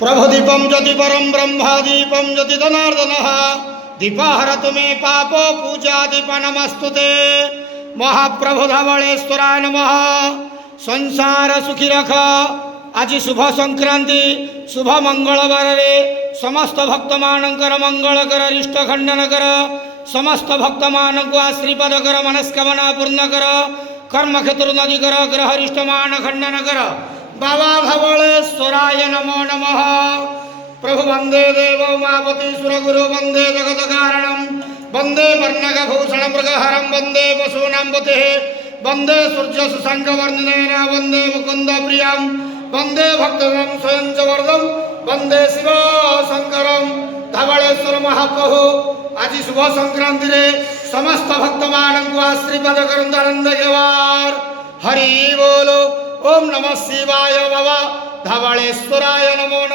प्रभुदीपं ज्योति परं ब्रह्मदीपं ज्योति जनार्दनः दीपहरतु मे पापो पूजा दीप नमस्तुते। महाप्रभु धवलेश्वराय नमः। संसार सुखी रख। आज शुभ संक्रांति शुभ मंगलवार रे समस्त भक्त मानकर मंगल कर, इष्ट खंडन कर, समस्त भक्त मान को आशीर्वाद कर, मनस्कामना पूर्ण कर, कर्म क्षेत्र नदी कर, ग्रह इष्ट मान खंडन कर। बाबा धवलेश्वराय नमो नमः। प्रभु वंदे देव उमापति सुरगुरु वंदे जगत कारणम वंदे वर्णक भूषण मृगहरम वंदे वसूनां पते वंदे सूर्य सुसंग वर्णनेन वंदे मुकुंद प्रियम वंदे भक्तम स्वयं च वरदम वंदे शिव शंकरम। धवलेश्वर महाप्रभु आज शुभ संक्रांति रे समस्त भक्त मान को आशीर्वाद करंत आनंद केवार। हरि बोलो। ओम नमः शिवाय बाबा धवलेश्वराय नमो नमः।